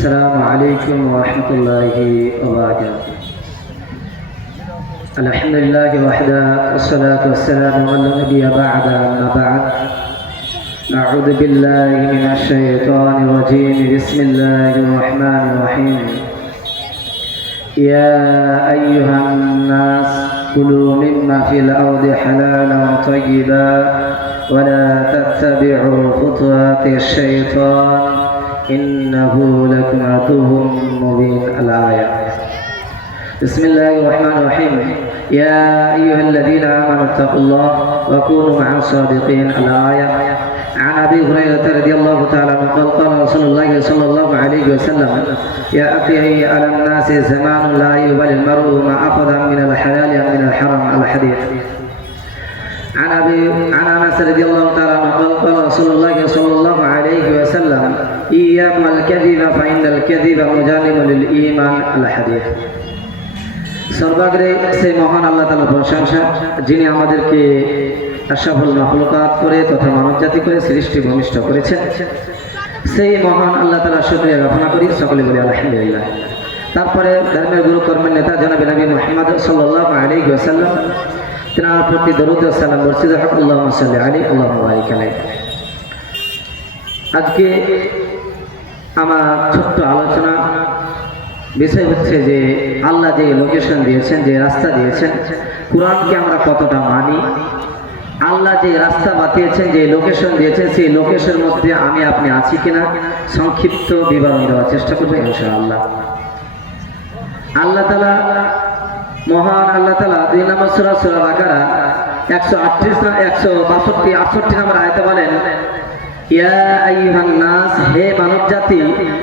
السلام عليكم ورحمة الله وبركاته. الحمد لله وحده والصلاة والسلام على النبي بعد أما بعد. أعوذ بالله من الشيطان الرجيم. بسم الله الرحمن الرحيم. يا أيها الناس كلوا مما في الأرض حلالا طيبا ولا تتبعوا خطوات الشيطان. إنه لكم عدو مبين الآية بسم الله الرحمن الرحيم. يا أيها الذين آمنوا اتقوا الله وكونوا مع الصادقين. الآية عن أبي هريرة رضي الله تعالى عنه قال قال رسول الله صلى الله عليه وسلم يأتي على الناس زمان لا يبالي المرء ما أخذ من الحلال من الحرام. الحديث عن ابي عن انس رضي الله تعالى عنه قال قال رسول الله صلى الله عليه وسلم اياكم الكذب فان الكذب مجانب للايمان الحديث সর্বাগ্রে সেই মহান আল্লাহ তালা প্রশংসা যিনি আমাদেরকে আশাফুল মাহলুকাত করে তথা মানব জাতি করে সৃষ্টি ভূমিষ্ঠ করেছেন সেই মহান আল্লাহ তালা শুক্রিয়া জ্ঞাপনা করি সকলে বলি আলহামদুলিল্লাহ তারপরে ধর্মের গুরু কর্মের নেতা জনাবি নবী মোহাম্মদ সাল্লাহ আলী ওসাল্লাম তেনার প্রতি দরুদ সালাম আল্লাহ সাল্লি আলী আল্লাহ আজকে আমার ছোট্ট আলোচনা, বিষয় হচ্ছে যে আল্লাহ যে লোকেশন দিয়েছেন, যে রাস্তা দিয়েছেন, কোরআনকে আমরা কতটা মানি? আল্লাহ যে রাস্তা বাতিয়েছেন যে লোকেশন দিয়েছেন, সেই লোকেশনের মধ্যে আমি, আপনি আছি কিনা? সংক্ষিপ্ত বিবরণ দেওয়ার চেষ্টা করব ইনশাআল্লাহ। আল্লাহ তালা মহান আল্লাহ তালা দুই নম্বর সুরা সুরা বাকারা একশো আটত্রিশ একশো বাষট্টি, আটষট্টি নম্বর আয়তে বলেন হে মানব জাতি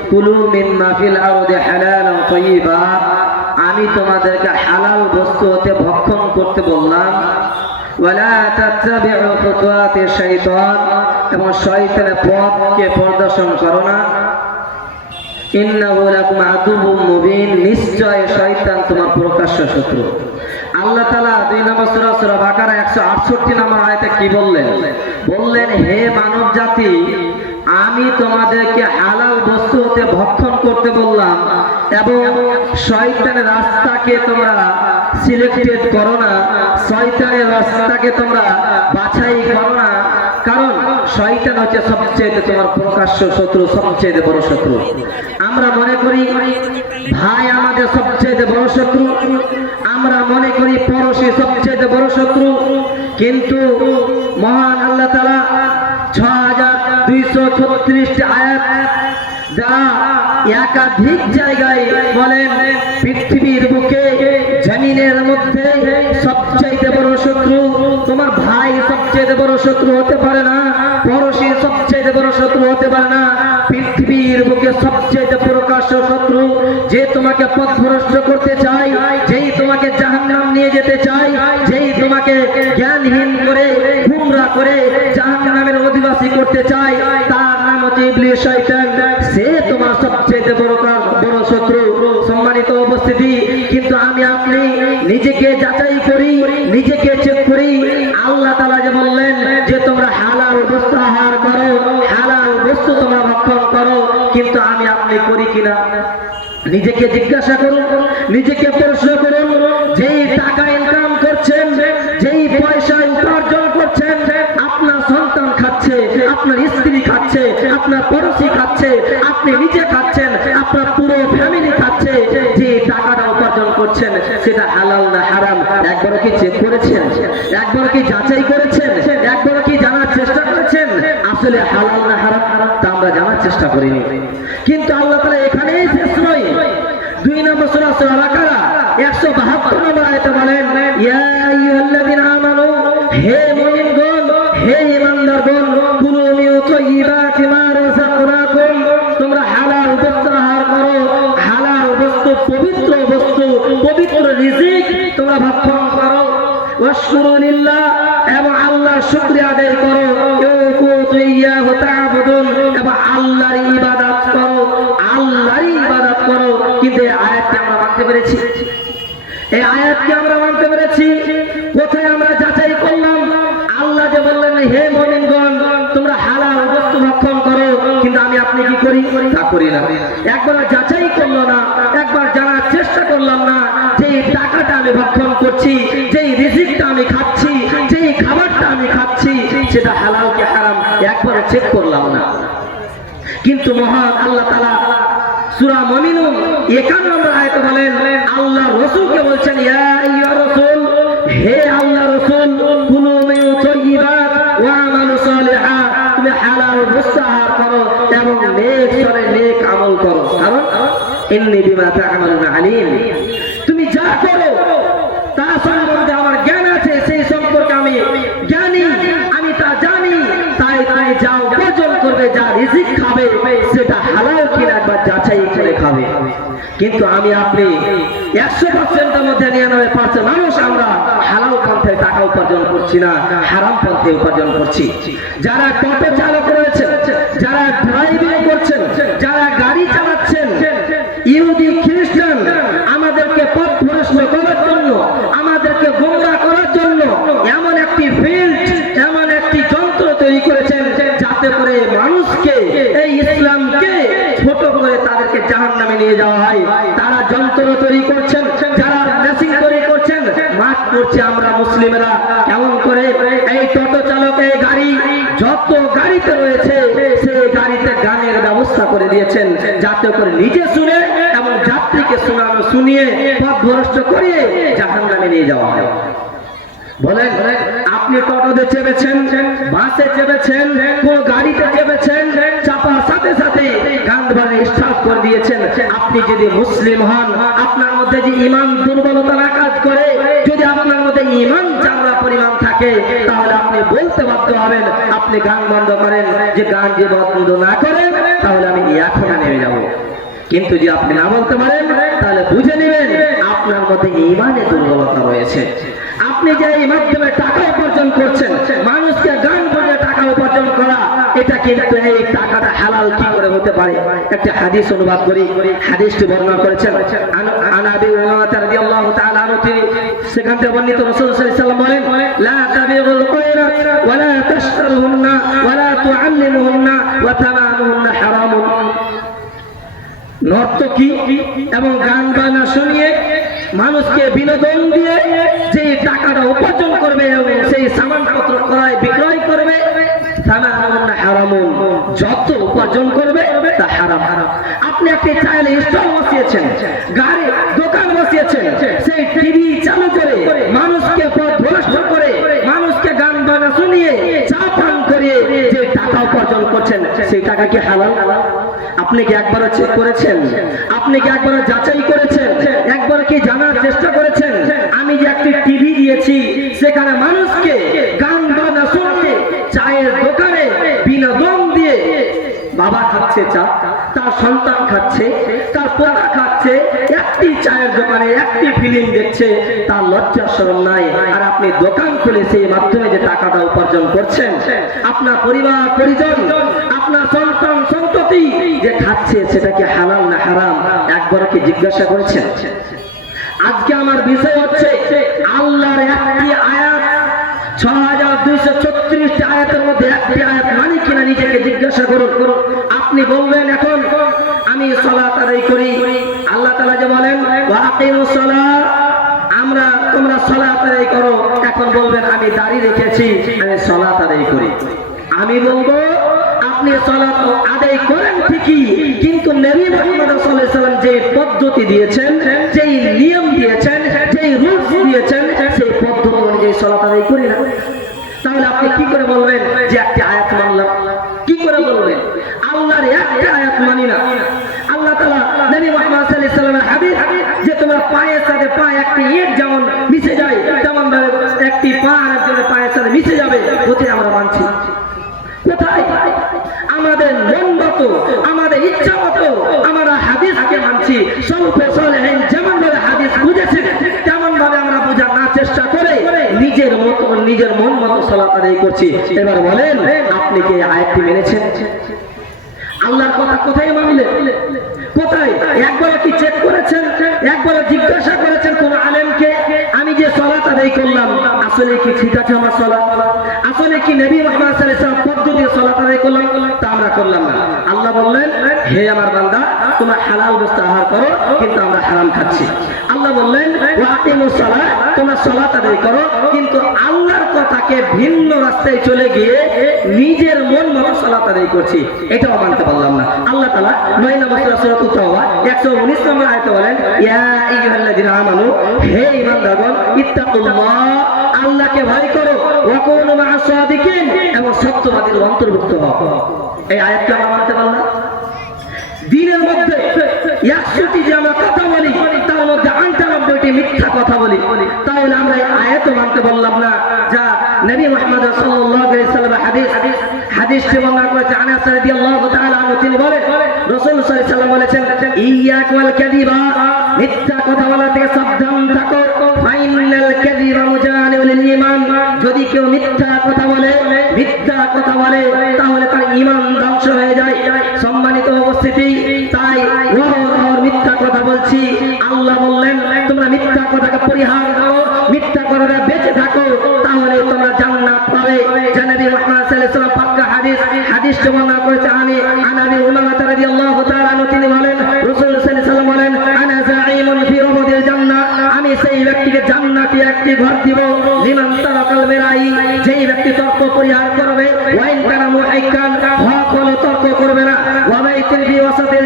কুলু মিম্মা ফিল আরদি হালালান তাইয়্যিবা আমি তোমাদেরকে হালাল বস্তু হতে ভক্ষণ করতে বললাম, ওয়ালা তাত্তাবিউ এবং শয়তানের পথকে প্রদর্শন করো না। নিশ্চয় তোমার প্রকাশ্য আল্লাহ তাআলা দুই নম্বর 168 নম্বর কি বললেন? বললেন, হে মানব জাতি আমি তোমাদেরকে হালাল বস্তু হতে ভক্ষণ করতে বললাম এবং শয়তানের রাস্তাকে তোমরা সিলেক্টেড করো না, শয়তানের রাস্তাকে তোমরা বাছাই করো না। কারণ শয়তান হচ্ছে সবচেয়ে তোমার প্রকাশ্য শত্রু সবচেয়ে বড় শত্রু। আমরা মনে করি, ভাই আমাদের সবচেয়ে বড় শত্রু। আমরা মনে করি পড়োশী সবচেয়ে বড় শত্রু। কিন্তু মহান আল্লাহ তালা ছ হাজার দুইশো ছত্রিশটি আয়াত যা একাধিক জায়গায় বলেন বড় শত্রু হতে পারে না, পড়োশী সবচেয়ে বড় শত্রু হতে পারে না, পৃথিবীর বুকে সবচেয়ে প্রকাশ্য শত্রু যে তোমাকে পথভ্রষ্ট করতে চায়, যেই তোমাকে জাহান্নাম নিয়ে যেতে চায়, যেই তোমাকে জ্ঞানহীন করে, গুমরা করে জাহান্নামের অধিবাসী করতে চায়, তার নাম হচ্ছে ইবলিস শয়তান। সে তোমার সবচেয়ে বড় বড় শত্রু। সম্মানিত উপস্থিতি, কিন্তু আমি আপনি নিজেকে যাচাই করি, নিজেকে চেক করি আল্লাহ তালা যে বললেন যে তোমরা হালাল বস্তু আহার করো হালাল বস্তু তোমরা ভক্ষণ করো কিন্তু আমি আপনি করি কিনা নিজেকে জিজ্ঞাসা করুন, নিজেকে প্রশ্ন করুন, যেই টাকা ইনকাম করছেন, যেই পয়সা উপার্জন করছেন, আপনার সন্তান খাচ্ছে, আপনার স্ত্রী খাচ্ছে, আপনার পড়োশি খাচ্ছে, আপনি নিজে খাচ্ছেন, আপনার পুরো ফ্যামিলি খাচ্ছে যে টাকাটা উপার্জন করছেন, সেটা হালাল না হারাম, একবার কি চেক করেছেন? একবার কি যাচাই করেছেন? একবার কি জানার চেষ্টা করেছেন? আসলে হালাল না হারাম, তা আমরা জানার চেষ্টা করিনি। কিন্তু আল্লাহ তালা এখানেই শেষ নয় দুই নম্বর সূরা সূরা বাকারা 172 নম্বর আয়াতে বলেন, ইয়া আইয়ুহাল্লাযীনা আমানু, হে মুমিনগণ, হে ঈমানদারগণ কুলু তাইয়্যিবাতি মা রাযাকনাকুম, তোমরা হালাল করো, হালাল বস্তু, পবিত্র বস্তু, পবিত্র করো। ওয়াশকুরু লিল্লাহ, এবং আদায় করো। ইউকুতু ইয়াহু তা'বুদুন এবং আল্লাহর ইবাদত করো আল্লাহরই ইবাদত করো কিন্তু এই আয়াতটি আমরা মানতে পেরেছি। এই আয়াতকে আমরা মানতে পেরেছি? কোথায় আমরা যাচাই করলাম, আল্লাহ যে বললেন, হে মুমিনগণ, তোমরা হালাল বস্তু ভক্ষণ করো, কিন্তু আমি আপনি কি করি? তা করি না। একবার যাচাই করল না, একবার জানার চেষ্টা করলাম না, যে টাকাটা আমি ভক্ষণ করছি যেই রিজিকটা আমি খাচ্ছি যেই খাবারটা আমি খাচ্ছি, সেটা হালাল কি হারাম? একবার চেক করলাম না। কিন্তু মহান আল্লাহ তালা সুরা মমিনুন একান্ন নম্বর আয়তে বলেন আল্লাহ রসুলকে বলছেন, ইয়া আইয়ুহা রাসূল, হে আল্লাহ রসুল কুলু মিন তাইয়্যিবাত ওয়া আমালু সালিহা, তুমি হালাল মুস্তাহার করো এবং নেক সরে নেক আমল করো। কারণ, ইন্নী বিমা তা'মালুনা আলিম তুমি যা করো, তা সম্বন্ধে আমার জ্ঞান আছে সেই সম্পর্কে আমি জ্ঞানী আমি তা জানি তাই তুমি যাও ভোজন করবে যা রিজিক খাবে সেটা হালাল কিনা একবার যাচাই করে খাবে কিন্তু আমি আপনি একশো পার্সেন্টের মধ্যে নিরানব্বই পার্সেন্ট মানুষ আমরা হালাল পন্থায় টাকা উপার্জন করছি না, হারাম পন্থে উপার্জন করছি। যারা টোটো চালক রয়েছেন, যারা ড্রাইভিং করছেন, যারা গাড়ি চালাচ্ছেন, ইহুদি, খ্রিস্টান, আমাদেরকে পথ ভ্রষ্ট করার জন্য, আমাদেরকে গোমরা করার জন্য এমন একটি ফিল্ড এমন একটি যন্ত্র তৈরি করেছেন যাতে করে মানুষকে, এই ইসলামকে ছোট করে তাদেরকে জাহান নামে নিয়ে যাওয়া হয়। তারা যন্ত্র তৈরি করছেন, যারা মেশিন তৈরি করছেন, মাঠ করছে আমরা মুসলিমরা। কেমন করে এই টোটো চালক, এই গাড়ি, যত গাড়িতে রয়েছে গাড়িতে গানের ব্যবস্থা করে দিয়েছেন। যাতে করে নিজে শুনে এবং যাত্রীকে শোনানো, শুনিয়ে করিয়ে জাহান নামে নিয়ে যাওয়া হয়। বলেন, আপনি টোটোতে চেপেছেন, বাসে চেপেছেন, কোন গাড়িতে চেপেছেন চাপার সাথে সাথে গান বাজে স্টার্ট করে দিয়েছেন আপনি যদি মুসলিম হন, আপনার মধ্যে যে ইমান দুর্বলতা না কাজ করে, যদি আপনার মধ্যে ইমান চামড়া পরিমাণ থাকে, তাহলে আপনি বলতে বাধ্য হবেন, আপনি গান বন্ধ করেন, যে গান যে বন্ধ না করেন তাহলে আমি এখন নেমে যাব। কিন্তু যদি আপনি না বলতে পারেন, তাহলে বুঝে নেবেন, আপনার মধ্যে ইমানে দুর্বলতা রয়েছে। আপনি যে এই মাধ্যমে টাকা উপার্জন করছেন, মানুষকে গান বাজিয়ে টাকা উপার্জন করা এই টাকাটা হালাল কি করে হতে পারে? একটা হাদিস অনুবাদ করি। হাদিসটি বর্ণনা করেছেন এবং গান বাজনা শুনিয়ে মানুষকে বিনোদন দিয়ে যে টাকাটা উপার্জন করবে এবং সেই সামানপত্র ক্রয় বিক্রয় করবে সামানুন্না হারামুন। যত উপার্জন করবে, তা হারাম। আপনি একটি চাইলে স্টল বসিয়েছেন, গাড়ি, দোকান বসিয়েছেন, সেই টিভি চালু করে মানুষকে ভ্রষ্ট করে মানুষকে গান শুনিয়ে চা পান যে টাকা উপার্জন করছেন, সেই টাকা কি হালাল? আপনি কি চেক করেছেন? আপনি কি যাচাই করেছেন? একবার কি জানার চেষ্টা করেছেন? আমি যে একটি টিভি দিয়েছি, সেখানে মানুষকে গান বাজনা শুনিয়ে চায়ের দোকানে বাবা খাচ্ছে, চা। তার সন্তান খাচ্ছে, তার পোলা খাচ্ছে। একটি চায়ের দোকানে একটি ফিল্ম দেখছে, তার লজ্জা শরম নাই। আর আপনি দোকান খুলে সেই মাধ্যমে যে টাকাটা উপার্জন করছেন, আপনার পরিবার, পরিজন, আপনার সন্তান, সন্ততি যে খাচ্ছে, সেটা কি হালাল না হারাম? একবার কি জিজ্ঞাসা করেছেন? আজকে আমার বিষয় হচ্ছে, আল্লাহর একটি আয়াত ছ হাজার দুইশো ছত্রিশটি আয়াতের মধ্যে একটি আয়াত মানে কিনা, নিজেকে জিজ্ঞাসা করুন। আপনি বলবেন এখন, আমি সলাত আদায় করি। আল্লাহ তালা যে বলেন আমরা তোমরা সলাত আদায় করো। এখন বলবেন, আমি দাড়ি রেখেছি, আমি সলাত আদায় করি। আমি বলব, আপনি সলাত আদায় করেন ঠিকই, কিন্তু নবী মুহাম্মদ সাল্লাম যে পদ্ধতি দিয়েছেন, যেই নিয়ম দিয়েছেন যেই রুলস দিয়েছেন সেই পদ্ধতি অনুযায়ী সলাত আদায় করি না তাহলে আপনি কি করে বলবেন যে একটি আয়াত মানলাম কি করে বলবেন আল্লাহর একটি আয়াত মানি না আল্লাহ তাআলা নবী মুহাম্মদ সাল্লাল্লাহু আলাইহি সাল্লামের হাদিস যে তোমার পায়ের সাথে পা একটি ইট যেমন মিশে যায়, তেমন ভাবে একটি পা পায়ের সাথে মিশে যাবে, ওতে আমরা মানছি। কোথায়? আমাদের মন মতো, আমাদের ইচ্ছা মতো আমরা হাদিসকে মানছি। সলেহীন যেমন ভাবে হাদিস বুঝেছে তেমন ভাবে আমরা বোঝার চেষ্টা করে নিজের মতো, নিজের মন মতো সলাত করছি। এবার বলেন, আপনি কি আয়াতটি মেনেছেন? আল্লাহর কথা কোথায় মানলেন কোথায়? একবার কি চেক করেছেন? একবার জিজ্ঞাসা করেছেন কোন আলেমকে আমি যে সলাত আদায় করলাম আসলে কি ঠিক আছে আমার সলাত? আসলে কি নবী মুহাম্মদ সাল্লাল্লাহু পদ্ধতি সলাত আদায় করলাম তা আমরা করলাম না। আল্লাহ বললেন, হে আমার বান্দা, তোমরা হালাল বস্তু আহার করো, কিন্তু আমরা হারাম খাচ্ছি। আল্লাহ বললেন ওয়াকিমুস সালাত, তোমরা সালাত আদায় করো, কিন্তু আল্লাহর কথাকে ভিন্ন রাস্তায় চলে গিয়ে নিজের মন মতো সালাত আদায় করছি। এটাও মানতে পারলাম না। আল্লাহ তাআলা নয় নম্বর সূরা সূরাতুত তাওবা 119 নম্বর আয়াতে বলেন, ইয়া আইয়ুহাল্লাযিনা আমানু, হে ঈমানদারগণ ইত্তাকুল্লাহ আল্লাহকে ভয় করো। ওয়া কুনু মা'আস সাদিকিন। এবং সত্যবাদীর অন্তর্ভুক্ত হও। এই আয়াতটা আমরা মানতে পারলাম? দিনের মধ্যে একশোটি যে আমরা কথা বলি, তার মধ্যে আটানব্বইটি মিথ্যা কথা বলি। তাহলে আমরা এই আয়াত মানতে বললাম না। যা নবী মুহাম্মদ সাল্লাম হাদিস। হাদিসটি বর্ণনা করেছে আনাস রাদিয়াল্লাহু তাআলা আনহু। তিনি বলেন, রাসূল সাল্লাল্লাহু আলাইহি সাল্লাম বলেছেন, ইয়াক ওয়াল কাযিবা। মিথ্যা কথা বলা থেকে সাবধান থাকো। ফাইনাল কাযিবা মুজানিউল ঈমান যদি কেউ মিথ্যা কথা বলে, মিথ্যা কথা বলে, তাহলে তার ঈমান ধ্বংস হয়ে যায়। সম্মানিত উপস্থিতি, তাই মিথ্যা কথা বলছি। আল্লাহ বললেন, তোমরা মিথ্যা কথাকে পরিহার করো মিথ্যা কথাটা বেঁচে থাকো, তাহলে তোমরা জান্নাত পাবে। জানাবি মুহাম্মদ সাল্লাল্লাহু আলাইহি ওয়াসাল্লাম পাক্কা হাদিস। হাদিস বর্ণনা করেছে আনি আনাবি উমামা রাদিয়াল্লাহু তাআলা আনহু তিনি বলেন রাসূল সাল্লাল্লাহু আলাইহি ওয়াসাল্লাম বলেন আনা জাঈমুন ফি রবদিল জান্নাহ আমি সেই ব্যক্তিকে জান্নাতি একটি ঘর দিব লিমান তারাকাল বেরাই যেই ব্যক্তি তর্ক পরিহার করবে, ওয়াইন তারা মুহাইকান হক হলো তর্ক করবে না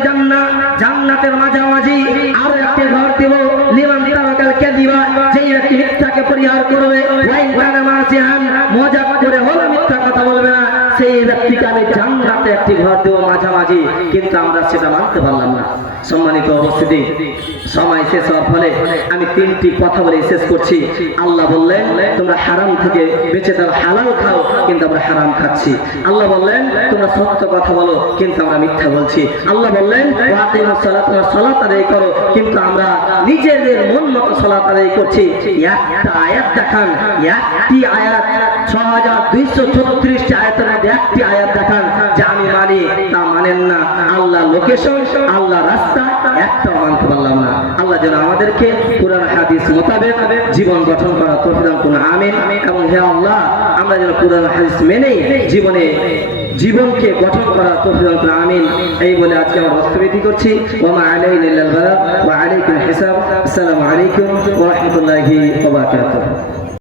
জান্নাহ জান্নাতের মাঝামাঝি আরও একটি ঘর দিব লিমান তারাকাল কাযিবা যেই ব্যক্তি মিথ্যাকে পরিহার করবে ওয়াইন কানা মাসিহান মজাক করে হলো মিথ্যা কথা বলবে না সেই ব্যক্তিকে আমি জান্নাতে একটি ঘর দেবো মাঝামাঝি, কিন্তু আমরা সেটা মানতে পারলাম না। সম্মানিত উপস্থিতি, সময় শেষ হওয়ার ফলে আমি তিনটি কথা বলে শেষ করছি। আল্লাহ বললেন, তোমরা হারাম থেকে বেঁচে দাও হালাল খাও, কিন্তু আমরা হারাম খাচ্ছি। আল্লাহ বললেন, তোমরা সত্য কথা বলো, কিন্তু আমরা মিথ্যা বলছি। আল্লাহ বললেন তোমরা সালাত আদায় করো, কিন্তু আমরা নিজেদের মন মতো সালাত আদায় করছি। একটা আয়াত দেখান, একটি আয়াত ছ হাজার দুইশো ছত্রিশটি আয়াতের মধ্যে একটি আয়াত দেখান যে আমি মানি তা মানেন না আল্লাহ লোকেশন আল্লাহ রাস্তা একটাও মানতে পারলাম না। আল্লাহ যেন আমাদেরকে কোরআন, হাদিস মোতাবেক জীবন গঠন করা তফিদান কোন আমিন। এবং হে আল্লাহ, আমরা যেন কোরআন, হাদিস মেনেই জীবনে জীবনকে গঠন করা তফিদান কোন আমিন। এই বলে আজকে আমরা বক্তব্য করছি। ওমা আলাইহিল বালাগ ওয়া আলাইকুম হিসাব। আসসালামু আলাইকুম ওয়া রাহমাতুল্লাহি ওয়া বারাকাতুহু।